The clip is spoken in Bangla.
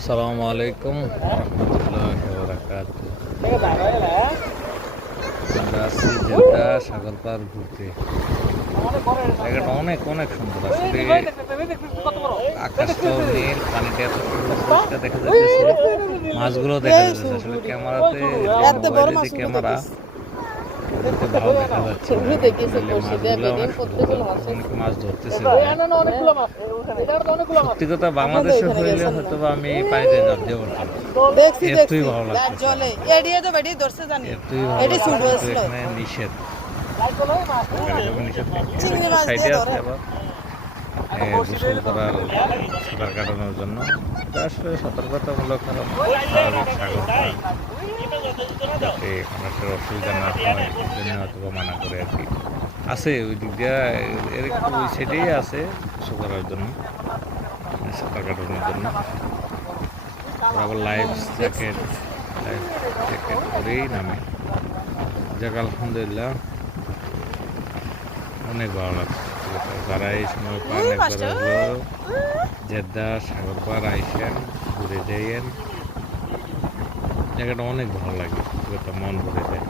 আসসালামু আলাইকুম রহমতুল্লাহি ওয়া বারাকাতুহু। আমরা আছি জেদ্দা সাগর পার ঘুরতে। জায়গাটা অনেক অনেক সুন্দর। আসলে আকাশটাও নীল, পানিটা এত সুন্দর পরিষ্কার দেখা যাচ্ছে, মাছগুলো দেখা যাচ্ছে। আসলে ক্যামেরাতে মোবাইলে যে ক্যামেরা ওটাতে ভালো দেখা যাচ্ছে না, কিন্তু নাহলে মাছগুলো অনেক সুন্দর, অনেক মাছ ধরতেছে। সত্যি কথা বাংলাদেশে হইলে হয়তো বা আমি পানিতে ঝাঁপ দিয়ে পড়তাম, এতই ভালো লাগতেছে। এতই ভালো লাগতেছে, কিন্তু এখানে নিষেধ। সাইডে আছে আবার গোসল করার, সাঁতার কাটানোর জন্য। এটা আসলে সতর্কতামূলক, কারণ স্বাভাবিক সাগর পার, যাতে মানুষের অসুবিধা না হয় এই জন্য হয়তো মানা করে আর কি। আছে ওই দিক দিয়ে, এর একটু ওই সাইডেই আছে গোসল করার জন্য, সাঁতার কাটানোর জন্য। আবার লাইফ জ্যাকেট করেই নামে। যাক আলহামদুলিল্লাহ, অনেক ভালো লাগছে। যারা এই সময় পান একবার হলো জেদ্দা সাগর পার আইসেন, ঘুরে যাইয়েন, জায়গাটা অনেক ভালো লাগে, মন ভরে যায়।